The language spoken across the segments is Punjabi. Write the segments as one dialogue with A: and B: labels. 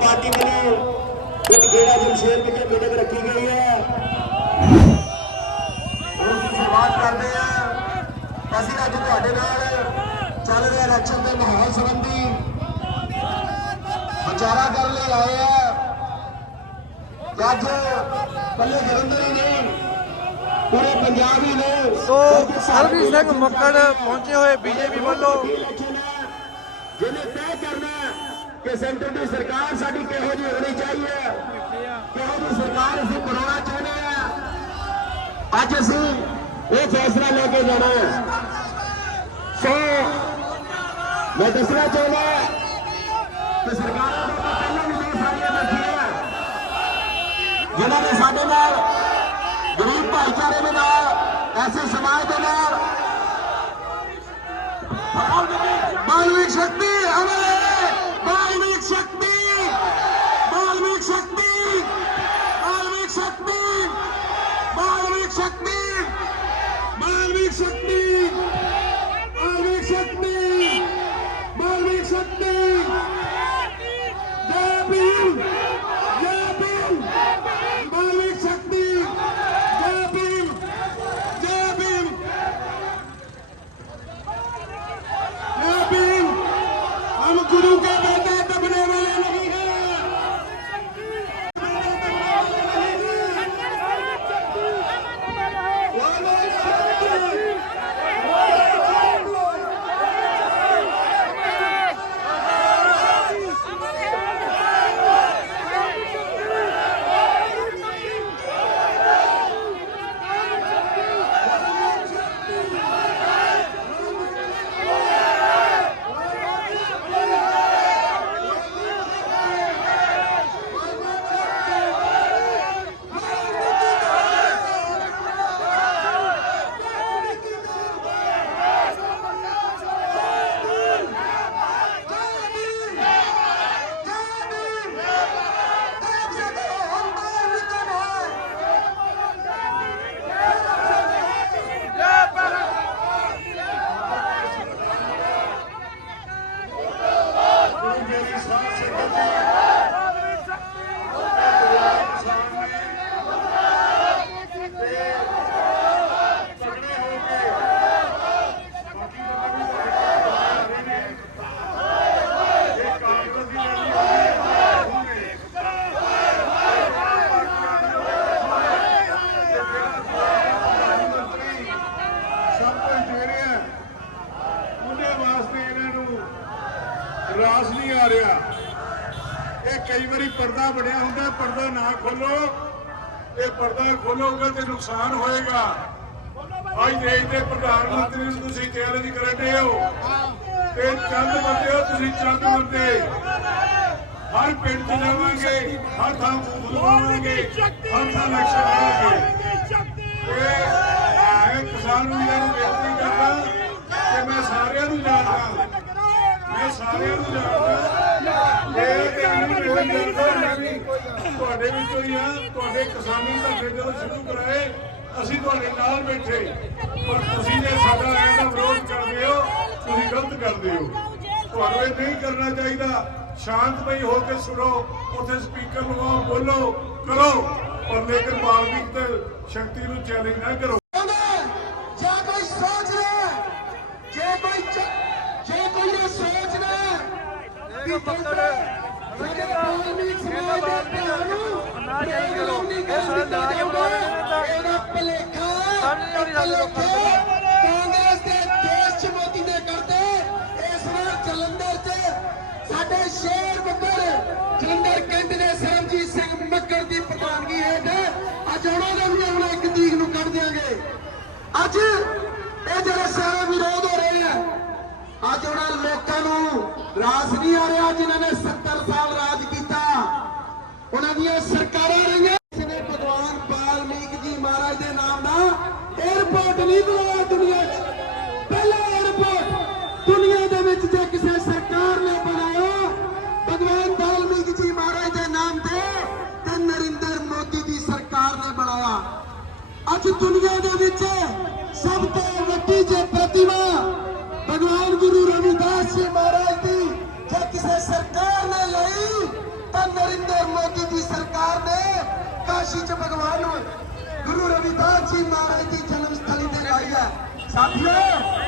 A: ਪਾਰਟੀ ਵੱਲੋਂ ਇੱਕ ਗੇੜਾ ਜਮਸ਼ੇਰ ਵਿਖੇ ਮੀਟਿੰਗ ਰੱਖੀ ਗਈ ਹੈ। ਹੁਣ ਦੀ ਸ਼ੁਰੂਆਤ ਕਰਦੇ ਹਾਂ। ਅਸੀਂ ਅੱਜ ਤੁਹਾਡੇ ਨਾਲ ਚੱਲ ਰਹੇ ਇਲੈਕਸ਼ਨ ਦੇ ਮਾਹੌਲ ਸੰਬੰਧੀ ਵਿਚਾਰਾ ਕਰਨ ਲਈ ਆਏ ਆ ਅੱਜ ਪੱਲੇ ਜਲੰਧਰ ਹੀ ਨਹੀਂ ਪੂਰੇ ਪੰਜਾਬ ਹੀ ਨੇ
B: ਸੋ ਸਰਬਜੀਤ ਸਿੰਘ ਮੱਕੜ ਪਹੁੰਚੇ ਹੋਏ ਬੀਜੇਪੀ ਵੱਲੋਂ।
A: ਜਿਹਨੇ ਕਿ ਸੈਂਟਰ ਦੀ ਸਰਕਾਰ ਸਾਡੀ ਕਿਹੋ ਜਿਹੀ ਹੋਣੀ ਚਾਹੀਏ ਕਿਹੋ ਜਿਹੀ ਸਰਕਾਰ ਅਸੀਂ ਬਣਾਉਣਾ ਚਾਹੁੰਦੇ ਆ ਅੱਜ ਅਸੀਂ ਇਹ ਫੈਸਲਾ ਲੈ ਕੇ ਜਾਣਾ ਹੈ ਸੋ ਮੈਂ ਦੱਸਣਾ ਚਾਹੁੰਦਾ ਕਿ ਸਰਕਾਰਾਂ ਤੋਂ ਤਾਂ ਪਹਿਲਾਂ ਵੀ ਬਹੁਤ ਸਾਰੀਆਂ ਬੈਠੀਆਂ ਜਿਨ੍ਹਾਂ ਨੇ ਸਾਡੇ ਨਾਲ ਗਰੀਬ ਭਾਈਚਾਰੇ ਦੇ ਨਾਲ ਐਸੇ ਸਮਾਜ ਦੇ ਨਾਲ ਬਾਲਵਿਕ ਸ਼ਕਤੀ ਹਮਾਰੇ
C: Hallelujah. ਪਰਦਾ ਬਣਿਆ ਹੁੰਦਾ, ਪਰਦਾ ਨਾ ਖੋਲੋ। ਇਹ ਪਰਦਾ ਖੋਲੋਗੇ ਤੇ ਨੁਕਸਾਨ ਹੋਏਗਾ। ਅੱਜ ਦੇਸ਼ ਦੇ ਪ੍ਰਧਾਨ ਮੰਤਰੀ ਨੂੰ ਤੁਸੀਂ ਚੈਲੰਜ ਕਰਦੇ ਹੋ। ਤੇ ਚੰਦ ਬੰਦੇ ਹੋ ਤੁਸੀਂ ਚੰਦ ਬੰਦੇ। ਹਰ ਪਿੰਡ 'ਚ ਜਾਵਾਂਗੇ, ਹਰ ਥਾਂ ਬੂਥ ਲਵਾਵਾਂਗੇ, ਹਰ ਥਾਂ ਇਲੈਕਸ਼ਨ ਲਵਾਂਗੇ। ਤੇ ਕਿਸਾਨ ਨੂੰ ਬੇਨਤੀ ਕਰਦਾ ਕਿ ਮੈਂ ਸਾਰਿਆਂ ਨੂੰ ਜਾਣਦਾ ਮੈਂ ਸਾਰਿਆਂ ਨੂੰ ਜਾਣਦਾ। ਇਹ ਤੇ ਮੈਨੂੰ ਨਹੀਂ ਜਾਣਦਾ। ਮੈਂ ਤੁਹਾਡੇ ਵਿੱਚੋਂ ਹੀ ਆ। ਤੁਹਾਡੇ ਕਿਸਾਨੀ ਧਰਨੇ ਜਦੋਂ ਸ਼ੁਰੂ ਕਰਾਏ, ਅਸੀਂ ਤੁਹਾਡੇ ਨਾਲ ਬੈਠੇ। ਪਰ ਤੁਸੀਂ ਜੇ ਸਾਡਾ ਐਂ ਵਿਰੋਧ ਕਰਦੇ ਹੋ, ਤੁਸੀਂ ਗਲਤ ਕਰਦੇ ਹੋ। ਤੁਹਾਨੂੰ ਇਹ ਨਹੀਂ ਕਰਨਾ ਚਾਹੀਦਾ। ਸ਼ਾਂਤਮਈ ਹੋ ਕੇ ਸੁਣੋ। ਉੱਥੇ ਸਪੀਕਰ ਲਗਾਓ ਬੋਲੋ, ਕਰੋ। ਪਰ ਲੇਕਿਨ ਵਾਲਮੀਕ ਤੇ ਸ਼ਕਤੀ ਨੂੰ ਚੈਲੰਜ ਨਾ ਕਰੋ
A: ਜੇ ਕੋਈ ਸੋਚ ਰਿਹਾ ਜੇ ਕੋਈ ਚ- ਜੇ ਕੋਈ ਇਹ ਸੋਚ ਰਿਹਾ ਕਿ
B: ਮੱਕੜ
A: ਸਾਡੇ ਬਾਲਮੀਕ ਸਮਾਜ ਦੇ ਭਰਾਵਾਂ ਨੂੰ
B: ਨਾਜਾਇਜ਼ ਕਰੋ।
A: ਪ੍ਰੇਮ
B: ਇਹ ਸਾਰੇ
A: ਇਹਦਾ ਭਲੇਖਾ ਕਾਂਗਰਸ ਦੇ ਦੇਸ਼ ਚ ਮੋਦੀ ਕਰਦੇ। ਇਸ ਵਾਰ ਜਲੰਧਰ ਚ ਸਾਡੇ ਸ਼ੇਰ ਬੱਬਰ, ਜਲੰਧਰ ਕੈਂਟ ਦੇ ਸਰਬਜੀਤ ਸਿੰਘ ਮੱਕੜ ਦੀ ਪ੍ਰਧਾਨਗੀ ਹੇਠ। ਅੱਜ ਉਹਨਾਂ ਦਾ ਵੀ ਹੁਣ ਇੱਕ ਤੀਕ ਨੂੰ ਕੱਢ ਦਿਆਂਗੇ। ਅੱਜ ਇਹ ਜਿਹੜੇ ਸਾਰੇ ਵਿਰੋਧ ਹੋ ਰਹੇ ਆ ਅੱਜ ਉਹਨਾਂ ਲੋਕਾਂ ਨੂੰ ਰਾਸ ਨਹੀਂ ਆ ਰਿਹਾ ਜਿਨ੍ਹਾਂ ਨੇ 70 ਸਾਲ ਰਾਜ ਕੀਤਾ। ਉਹਨਾਂ ਦੀਆਂ ਸਰਕਾਰਾਂ ਰਹੀਆਂ। ਜਿਸਨੇ ਭਗਵਾਨ ਬਾਲਮੀਕ ਜੀ ਮਹਾਰਾਜ ਦੇ ਨਾਮ ਦਾ 에어ਪੋਰਟ ਨਹੀਂ ਬਣਾਇਆ ਦੁਨੀਆ 'ਚ। ਪਹਿਲਾ 에어ਪੋਰਟ ਦੁਨੀਆ ਦੇ ਵਿੱਚ ਜੇ ਕਿਸੇ ਸਰਕਾਰ ਨੇ ਬਣਾਇਆ, ਭਗਵਾਨ ਬਾਲਮੀਕ ਜੀ ਮਹਾਰਾਜ ਦੇ ਨਾਮ ਤੇ ਤੇ ਨਰਿੰਦਰ ਮੋਦੀ ਦੀ ਸਰਕਾਰ ਨੇ ਬਣਾਇਆ। ਅੱਜ ਦੁਨੀਆ ਦੇ ਵਿੱਚ ਕਾਸ਼ੀ ਚ ਭਗਵਾਨ ਗੁਰੂ ਰਵਿਦਾਸ ਜੀ ਮਹਾਰਾਜ ਦੀ ਜਨਮ ਸਥਲੀ ਤੇ ਆਈ ਹੈ। ਸਾਥੀਓ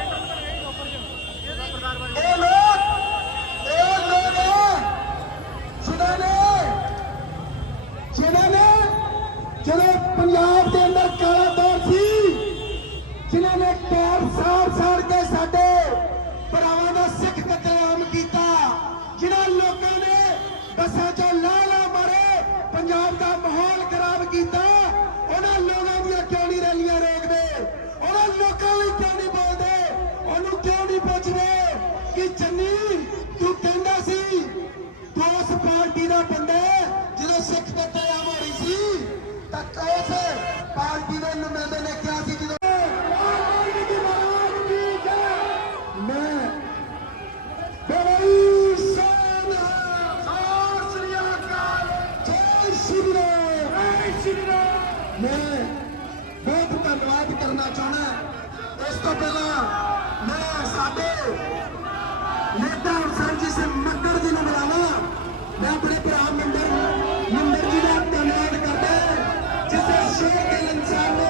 A: சோதனை சார்ந்து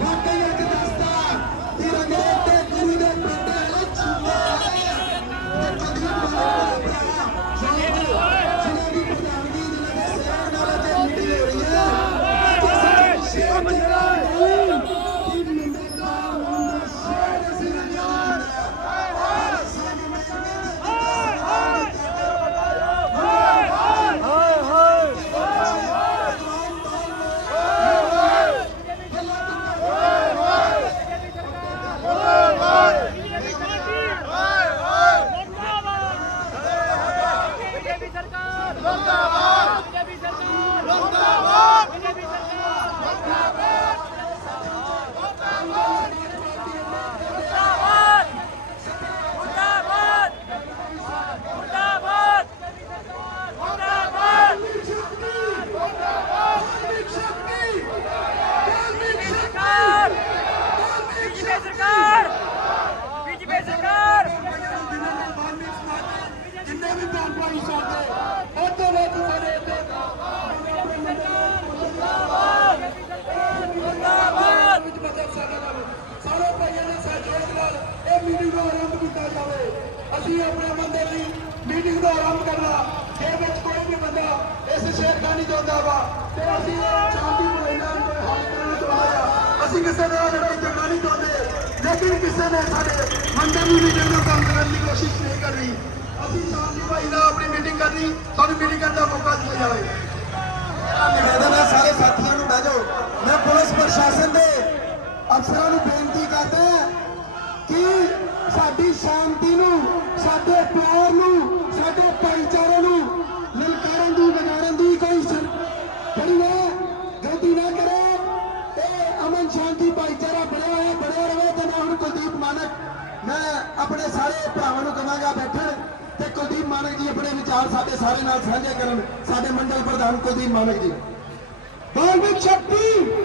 A: வாக்கையாக ਸ਼ੇਰਖਾਨੀ ਚਾਹੁੰਦਾ ਵਾ ਤੇ ਅਸੀਂ ਚਾਹਤੀ ਮੁਲੈਨਾ ਨੂੰ ਹਾਲ ਕਰਨ ਤੋਂ ਆਇਆ ਅਸੀਂ ਕਿਸੇ ਦਾ ਲੜਾਈ ਝਗੜਾ ਨਹੀਂ ਚਾਹੁੰਦੇ ਲੇਕਿਨ ਕਿਸੇ ਨੇ ਸਾਡੇ ਮੰਦਰ ਨੂੰ ਵੀ ਜਿਹੜਾ ਕੰਮ ਕਰਨ ਦੀ ਕੋਸ਼ਿਸ਼ ਨਹੀਂ ਕਰ ਰਹੀ ਅਸੀਂ ਸ਼ਾਂਤੀ ਭਾਈ ਨਾਲ ਆਪਣੀ ਮੀਟਿੰਗ ਕਰਨੀ ਸਾਨੂੰ ਮੀਟਿੰਗ ਕਰਨ ਦਾ ਮੌਕਾ ਦਿੱਤਾ ਜਾਵੇ। ਨਿਵੇਦਨ ਹੈ, ਸਾਰੇ ਸਾਥੀਆਂ ਨੂੰ ਬਹਿ ਜਾਓ। ਮੈਂ ਪੁਲਿਸ ਪ੍ਰਸ਼ਾਸਨ ਦੇ ਅਫਸਰਾਂ ਨੂੰ ਬੇਨਤੀ ਕਰਦਾ ਕਿ ਸਾਡੀ ਸ਼ਾਂਤੀ ਨੂੰ, ਸਾਡੇ ਪਿਆਰ ਨੂੰ, ਸਾਡੇ ਭਾਈਚਾਰੇ ਨੂੰ ਲਲਕਾਰਨ ਦੀ ਮੈਂ ਆਪਣੇ ਸਾਰੇ ਭਰਾਵਾਂ ਨੂੰ ਕਹਾਂਗਾ ਬੈਠਣ ਤੇ ਕੁਲਦੀਪ ਮਾਨਕ ਜੀ ਆਪਣੇ ਵਿਚਾਰ ਸਾਡੇ ਸਾਰੇ ਨਾਲ ਸਾਂਝੇ ਕਰਨ, ਸਾਡੇ ਮੰਡਲ ਪ੍ਰਧਾਨ ਕੁਲਦੀਪ ਮਾਨਕ ਜੀ। ਬੋਲ ਸ਼ਕਤੀ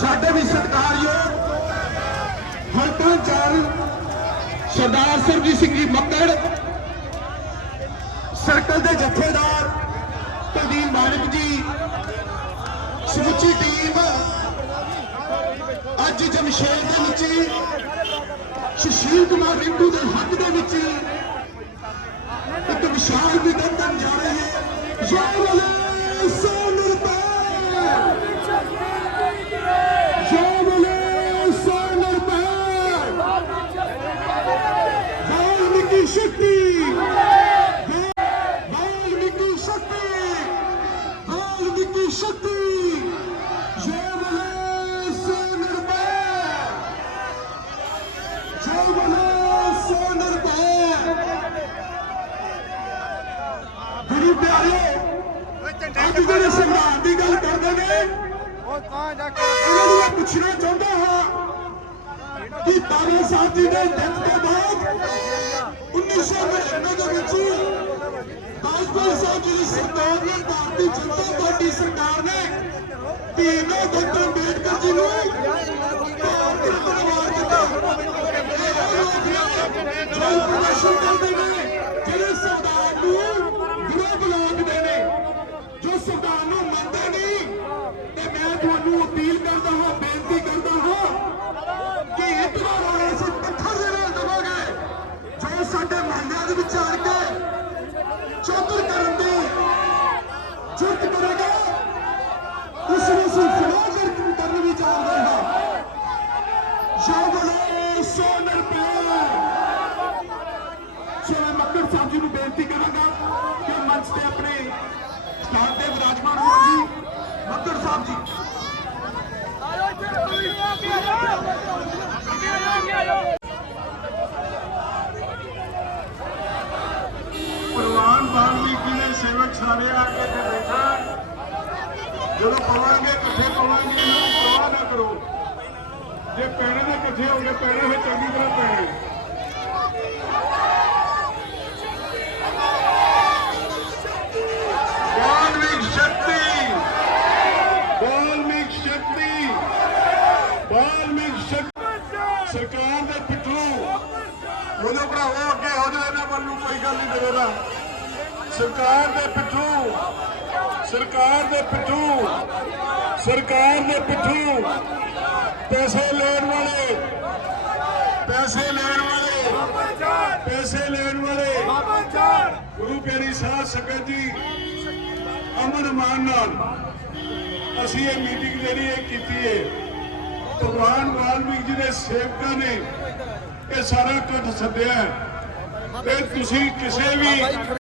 A: ਸਾਡੇ ਵੀ ਸਤਿਕਾਰਯੋਗ ਹਰਪੰਚ ਸਰਦਾਰ ਸਰਜੀਤ ਸਿੰਘ ਜੀ ਮੱਕੜ, ਸਰਕਲ ਦੇ ਜਥੇਦਾਰ ਕੁਲਦੀਪ ਮਾਨਕ ਜੀ, ਸਮੁੱਚੀ ਟੀਮ ਅੱਜ ਜਮਸ਼ੇਦ ਦੇ ਵਿੱਚ, ਸੁਸ਼ੀਲ ਕੁਮਾਰ ਰਿੰਟੂ ਦੇ ਹੱਕ ਦੇ ਵਿੱਚ ਇੱਕ ਵਿਸ਼ਾਲ ਵਿਦੰਦਨ ਜਾ ਰਹੇ ਹੈ। ਜੈ ਬੋਲੇ ਪੁੱਛਣਾ ਚਾਹੁੰਦਾ ਹਾਂ ਕਿ ਬਾਬਾ ਸਾਹਿਬ ਜੀ ਦੇ ਡੈਥ ਤੋਂ ਬਾਅਦ 1999 ਦੇ ਵਿੱਚ ਬਾਜਪਾਈ ਸਾਹਿਬ ਜੀ ਦੀ ਸਰਕਾਰ ਨੇ, ਭਾਰਤੀ ਜਨਤਾ ਪਾਰਟੀ ਸਰਕਾਰ ਨੇ ਭੀਮਰਾਓ ਡਾਕਟਰ ਅੰਬੇਡਕਰ ਜੀ ਨੂੰ ਭਾਰਤ ਰਤਨ ਅਵਾਰਡ ਦਿੱਤਾ ਇਹ ਲੋਕ ਨੇ ਜੋ ਪ੍ਰਦਰਸ਼ਨ ਕਰਦੇ ਨੇ ਜਿਹੜੇ ਸੰਵਿਧਾਨ ਨੂੰ ਗੁਰੂ ਬੁਲਾਉਂਦੇ ਨੇ ਜੋ ਸੰਵਿਧਾਨ ਨੂੰ ਮੰਨਦੇ ਨਹੀਂ ਤੇ ਮੈਂ ਤੁਹਾਨੂੰ ਅਪੀਲ ਕਰਦਾ ਹਾਂ ਬੇਨਤੀ ਕਰਦਾ ਹਾਂ ਕਿ ਇੱਕ
C: ਇਕੱਠੇ ਹੋ ਗਏ ਪੈਣੇ ਫਿਰ ਚੰਗੀ ਤਰ੍ਹਾਂ ਪੈਣੇ ਸਰਕਾਰ ਦੇ ਪਿੱਠੂ ਉਹਦੇ ਭਰਾਵੋ ਅੱਗੇ ਹੋ ਜਾਓ ਇਹਨਾਂ ਵੱਲ ਨੂੰ ਕੋਈ ਗੱਲ ਨਹੀਂ ਦੇਵੇਗਾ ਸਰਕਾਰ ਦੇ ਪਿੱਠੂ ਸਰਕਾਰ ਦੇ ਪਿੱਠੂ ਸਰਕਾਰ ਦੇ ਪਿੱਠੂ ਪੈਸੇ ਲੈਣ ਵਾਲੇ। ਪੈਸੇ ਲੈਣ ਵਾਲੇ। ਪੈਸੇ ਲੈਣ ਵਾਲੇ। ਗੁਰੂ ਪਿਆਰੀ ਸਾਧ ਸੰਗਤ ਜੀ, ਅਮਨ ਮਾਨ ਨਾਲ ਅਸੀਂ ਇਹ ਮੀਟਿੰਗ ਜਿਹੜੀ ਇਹ ਕੀਤੀ ਹੈ ਭਗਵਾਨ ਵਾਲਮੀਕ ਜੀ ਦੇ ਸੇਵਕਾਂ ਨੇ ਇਹ ਸਾਰਾ ਕੁਝ ਸੱਦਿਆ। ਹੈ। ਤੇ ਤੁਸੀਂ ਕਿਸੇ ਵੀ